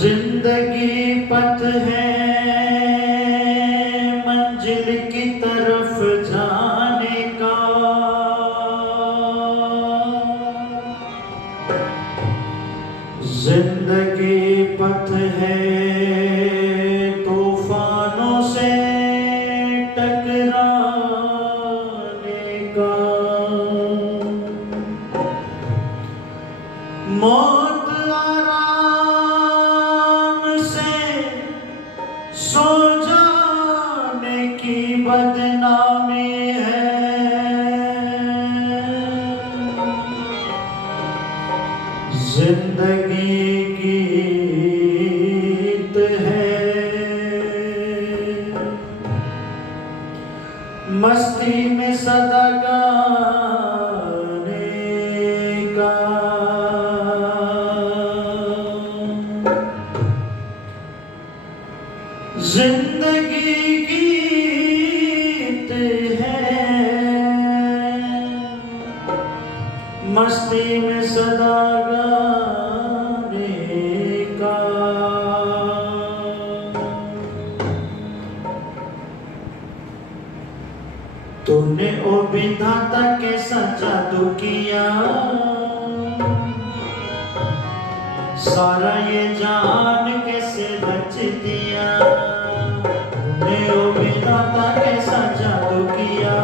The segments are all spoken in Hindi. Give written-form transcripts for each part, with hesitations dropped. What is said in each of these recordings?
जिंदगी पथ है मंजिल की तरफ जाने का, जिंदगी पथ है तूफानों से टकराने का। मौत सो जाने की बदनामी है, जिंदगी गीत है मस्ती में सदा गाने का। जिंदगी गीत है मस्ती में सदा गाने का। तूने ओ विधाता कैसा जादू किया, सारा ये जान कैसे बच दिया। ओ विधाता कैसा जादू किया,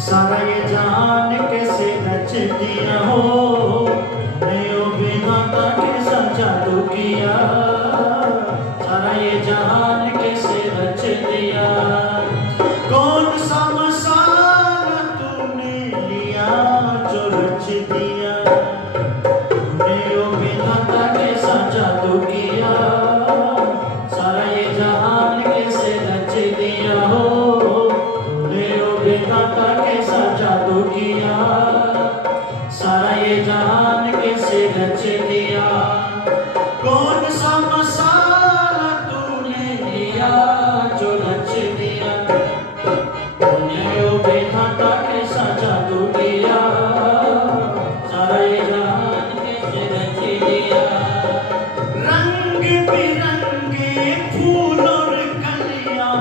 सारा ये जान कैसे रच दिया। हो ओ विधाता कैसा जादू किया, सारा ये जान कैसे रच दिया। कौन सा मसाला तूने लिया जो रच दिया, ओ विधाता कैसा जादू किया, सारा ये जहान कैसे रच दिया। हो ओ विधाता कैसा जादू किया, सारा ये जहान कैसे रच दिया। कौन सा मसाला तूने लिया जो रच दिया, ओ विधाता कैसा जादू किया, सारा ये जहान कैसे रच दिया। रंग बिरंगे फूल और कलियां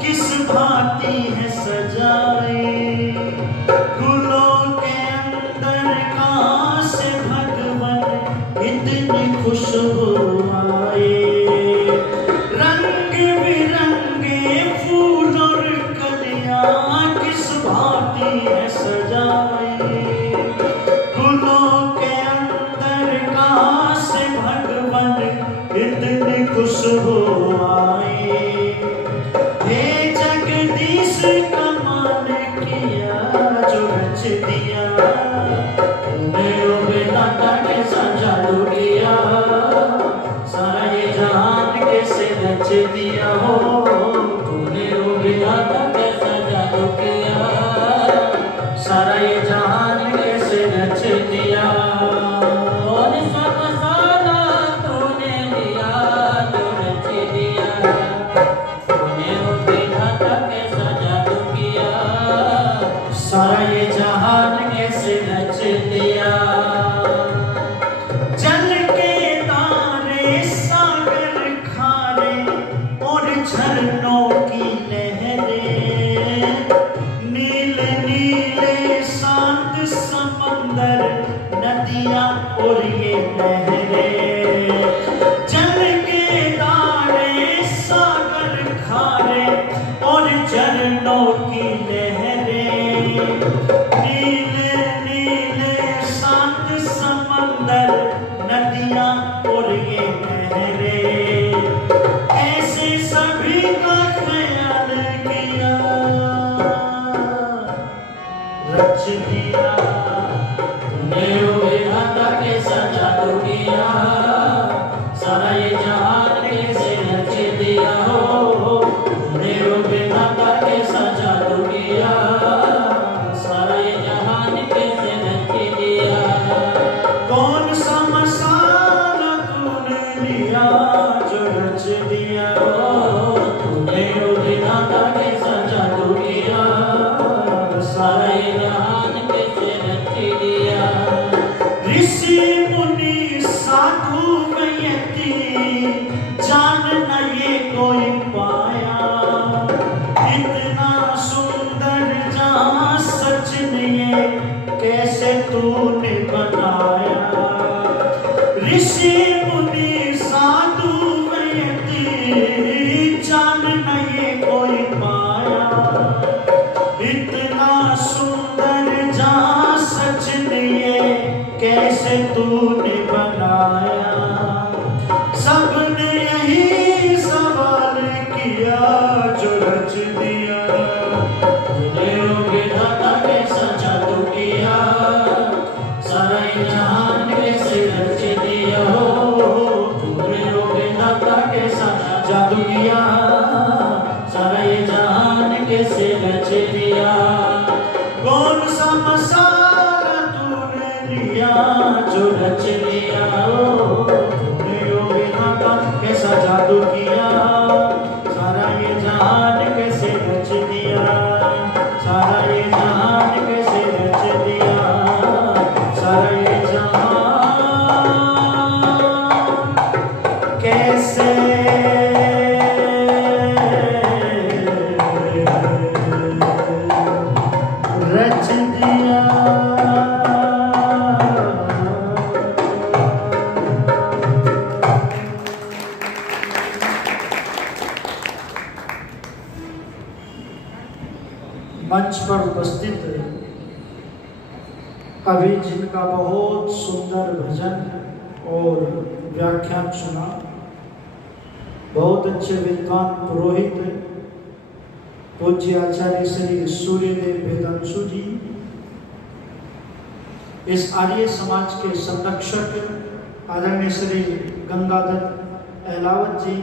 किस भांति है सजाए, गुलों के अंदर कहाँ से भगवन इतनी खुशबू आए। रंग बिरंगे फूल और कलियां किस भांति है सजाए, गुलों नदियां और ये लहरें, जल के तारे सागर खारे और झरनों की लहरें, नीले नीले शांत समंदर, नदियां और ये लहरें, ऐसे सभी का ख्याल किया, रच दिया तूने वो विधाता कैसा जादू किया, सारा ये जहान कैसे रच दिया हो, तूने वो विधाता कैसा जादू किया, सारा ये जहान कैसे रच दिया। कौन सा मसाला तूने लिया जो रच दिया हो, तूने वो विधाता कैसा जादू किया, सारा ये जहान कैसे रच दिया। ऋषि मुनि साधु व्यक्ति जान न ये कोई पाया, इतना सुंदर जहां सच ने कैसे तूने बनाया। ऋषि मुनि साधु व्यक्ति जान न ये कोई पाया, इतना सुंदर जहां सच ने कैसे तूने बनाया। सबने यही सवाल किया जो रच दिया, तूने वो विधाता कैसा जादू किया, सारा जहान कैसे रच दिया हो, तूने वो विधाता कैसा जादू किया, सारा ये जहान कैसे रच दिया। कौन सा मसाला तूने लिया जो रच दिया हो, तूने वो विधाता कैसा जादू किया, सारा ये जहान कैसे रच दिया, सारा ये जहान कैसे रच दिया, सारा ये जहान कैसे रच दिया। मंच पर उपस्थित अभी जिनका बहुत सुंदर भजन और व्याख्यान सुना, बहुत अच्छे विद्वान पुरोहित पूज्य आचार्य श्री सूर्यदेव वेदांशु जी, इस आर्य समाज के संरक्षक आदरणीय श्री गंगाधर अहलावत जी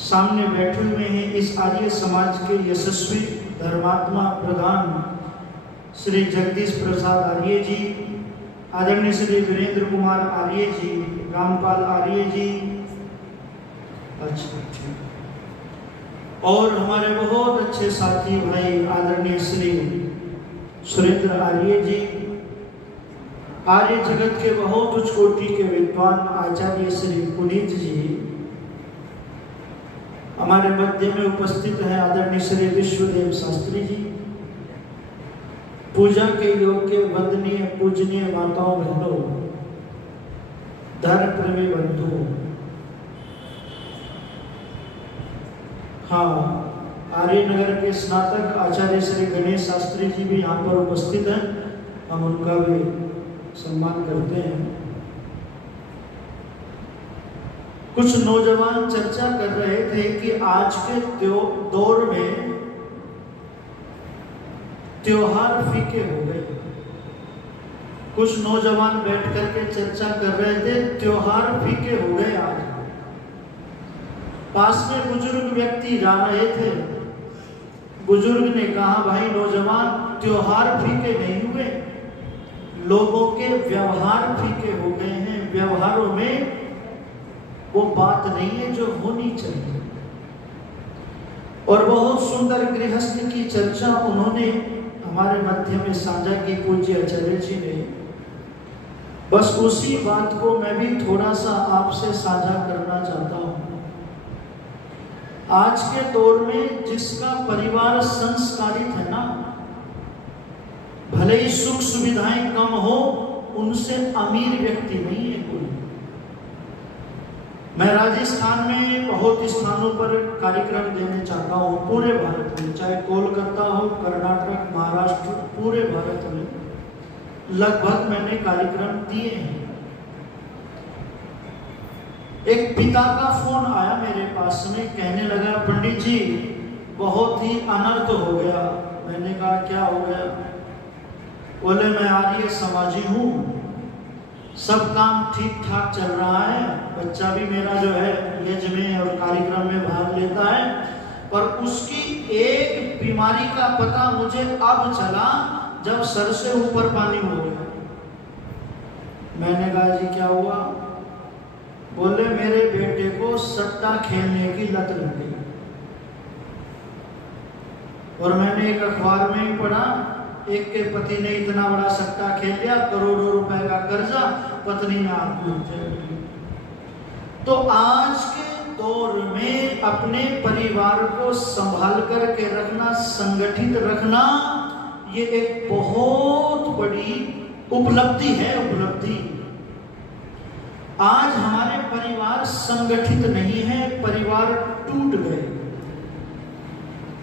सामने बैठे हुए हैं। इस आर्य समाज के यशस्वी धर्मात्मा प्रधान श्री जगदीश प्रसाद आर्य जी, आदरणीय श्री वीरेंद्र कुमार आर्य जी, रामपाल आर्य जी, और हमारे बहुत अच्छे साथी भाई आदरणीय श्री सुरेंद्र आर्य जी, आर्य जगत के बहुत उच्च कोटि के विद्वान आचार्य श्री पुनीत जी, हमारे मध्य में उपस्थित हैं आदरणीय श्री विश्वदेव शास्त्री जी, पूजा के योग्य वंदनीय पूजनीय माताओं बहनों, धर्म प्रेमी बंधुओं, हाँ, आर्य नगर के स्नातक आचार्य श्री गणेश शास्त्री जी भी यहाँ पर उपस्थित हैं, हम उनका भी सम्मान करते हैं। कुछ नौजवान चर्चा कर रहे थे कि आज के दौर में त्योहार फीके हो गए। कुछ नौजवान बैठ करके चर्चा कर रहे थे त्योहार फीके हो गए। आज पास में बुजुर्ग व्यक्ति जा रहे थे, बुजुर्ग ने कहा, भाई नौजवान, त्योहार फीके नहीं हुए, लोगों के व्यवहार फीके हो गए हैं। व्यवहारों में वो बात नहीं है जो होनी चाहिए। और बहुत सुंदर गृहस्थ की चर्चा उन्होंने हमारे मध्य में साझा की पूज्य आचार्य जी ने। बस उसी बात को मैं भी थोड़ा सा आपसे साझा करना चाहता हूं। आज के दौर में जिसका परिवार संस्कारित है ना, भले ही सुख सुविधाएं कम हो, उनसे अमीर व्यक्ति नहीं है कोई। मैं राजस्थान में बहुत स्थानों पर कार्यक्रम देने चाहता हूँ, पूरे भारत में, चाहे कोलकाता हो, कर्नाटक, महाराष्ट्र, पूरे भारत में लगभग मैंने कार्यक्रम दिए हैं। एक पिता का फोन आया मेरे पास में, कहने लगा पंडित जी बहुत ही अनर्थ हो गया। मैंने कहा क्या हो गया? बोले मैं आर्य समाजी हूँ, सब काम ठीक ठाक चल रहा है, बच्चा भी मेरा जो है यज्ञ में और कार्यक्रम में भाग लेता है, पर उसकी एक बीमारी का पता मुझे अब चला जब सर से ऊपर पानी हो गया। मैंने कहा जी क्या हुआ? बोले मेरे बेटे को सट्टा खेलने की लत लग गई। और मैंने एक अखबार में ही पढ़ा, एक के पति ने इतना बड़ा सट्टा खेल लिया, करोड़ों रुपए का कर्जा, पत्नी ने आत्महत्या की। तो आज के दौर में अपने परिवार को संभाल करके रखना, संगठित रखना, ये एक बहुत बड़ी उपलब्धि है। उपलब्धि आज हमारे परिवार संगठित नहीं है, परिवार टूट गए।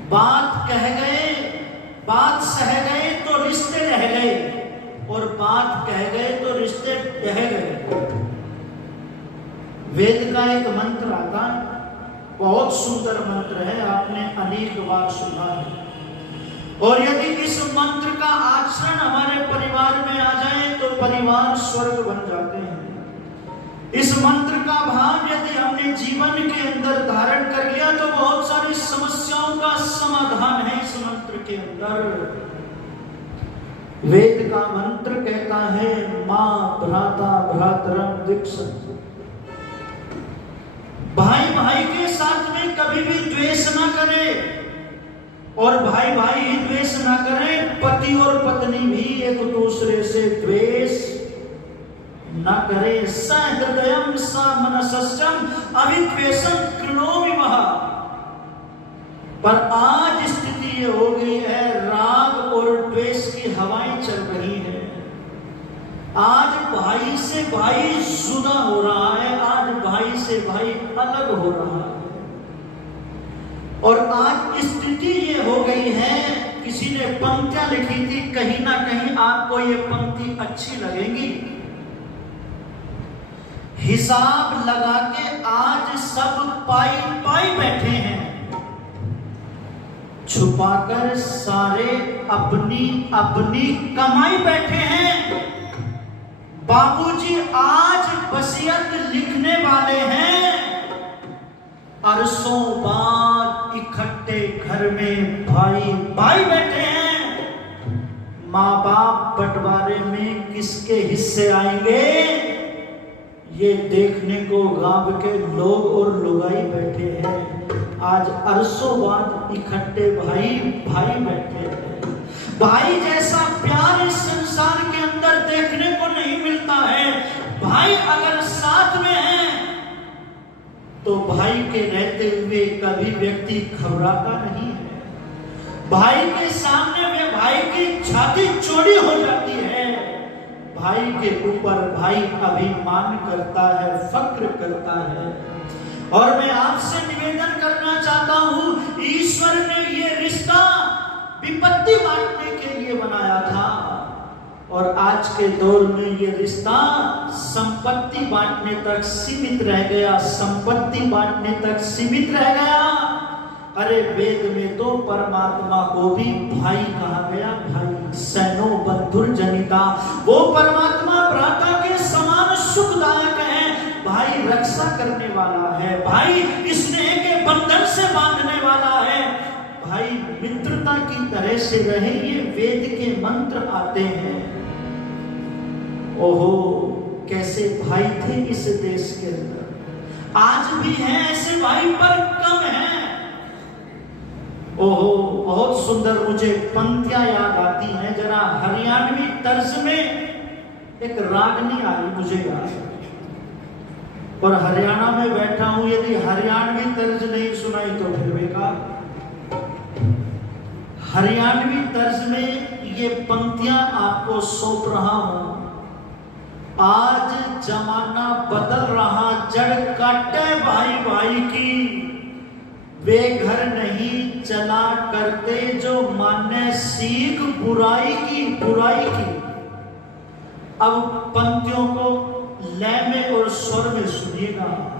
बात कह गए, बात सह गए तो रिश्ते रह गए, और बात कह गए तो रिश्ते रह गए। वेद का एक मंत्र आता है, बहुत सुंदर मंत्र है, आपने अनेक बार सुना है। और यदि इस मंत्र का आचरण हमारे परिवार में आ जाए तो परिवार स्वर्ग बन जाते हैं। इस मंत्र का भाव यदि हमने जीवन के अंदर धारण कर लिया तो बहुत सारी समस्याओं का समाधान है इस मंत्र के अंदर। वेद का मंत्र कहता है मां भ्राता भ्रातरम दीक्षित। भाई भाई के साथ में कभी भी द्वेष ना करे, और भाई भाई ही द्वेष ना करें, पति और पत्नी भी एक दूसरे से द्वेष न करे। सहृदयम समनसस्यम अविद्वेषम कृणोमि वह। पर आज स्थिति ये हो गई है, राग और द्वेष की हवाएं चल रही है। आज भाई से भाई जुदा हो रहा है, आज भाई से भाई अलग हो रहा है। और आज स्थिति ये हो गई है, किसी ने पंक्तियां लिखी थी, कहीं ना कहीं आपको ये पंक्ति अच्छी लगेगी। हिसाब लगा के आज सब पाई पाई बैठे हैं, छुपाकर सारे अपनी अपनी कमाई बैठे हैं। बाबूजी आज वसीयत लिखने वाले हैं, अरसों बाद इकट्ठे घर में भाई भाई बैठे हैं। माँ बाप बंटवारे में किसके हिस्से आएंगे, ये देखने को गांव के लोग और लुगाई बैठे हैं। आज अरसों बाद इकट्ठे भाई भाई बैठे हैं। भाई जैसा प्यार इस संसार के अंदर देखने को नहीं मिलता है। भाई अगर साथ में है तो भाई के रहते हुए कभी व्यक्ति घबराता नहीं है। भाई के सामने में भाई की छाती चौड़ी हो जाती है। भाई के ऊपर भाई अभिमान करता है, फक्र करता है। और मैं आपसे निवेदन करना चाहता हूं, ईश्वर ने ये रिश्ता विपत्ति बांटने के लिए बनाया था, और आज के दौर में ये रिश्ता संपत्ति बांटने तक सीमित रह गया, संपत्ति बांटने तक सीमित रह गया। अरे वेद में तो परमात्मा को भी भाई कहा गया, भाई सैनो बंधुर जनिता। वो परमात्मा भ्राता के समान सुखदायक है, भाई रक्षा करने वाला है, भाई स्नेह के बंधन से बांधने वाला है, भाई मित्रता की तरह से रहे। ये वेद के मंत्र आते हैं। ओहो कैसे भाई थे इस देश के अंदर, आज भी हैं ऐसे भाई पर कम है। ओहो बहुत सुंदर मुझे पंक्तियां याद आती हैं, जरा हरियाणवी तर्ज में एक रागनी आई मुझे याद, और हरियाणा में बैठा हूं, यदि हरियाणवी तर्ज नहीं सुनाई तो फिर बेकार। हरियाणवी तर्ज में ये पंक्तियां आपको सौंप रहा हूं। जमाना बदल रहा, जड़ काटे भाई भाई की, वे घर नहीं चला करते जो माने सीख बुराई की, बुराई की। अब पंक्तियों को लय में और स्वर में सुनिएगा।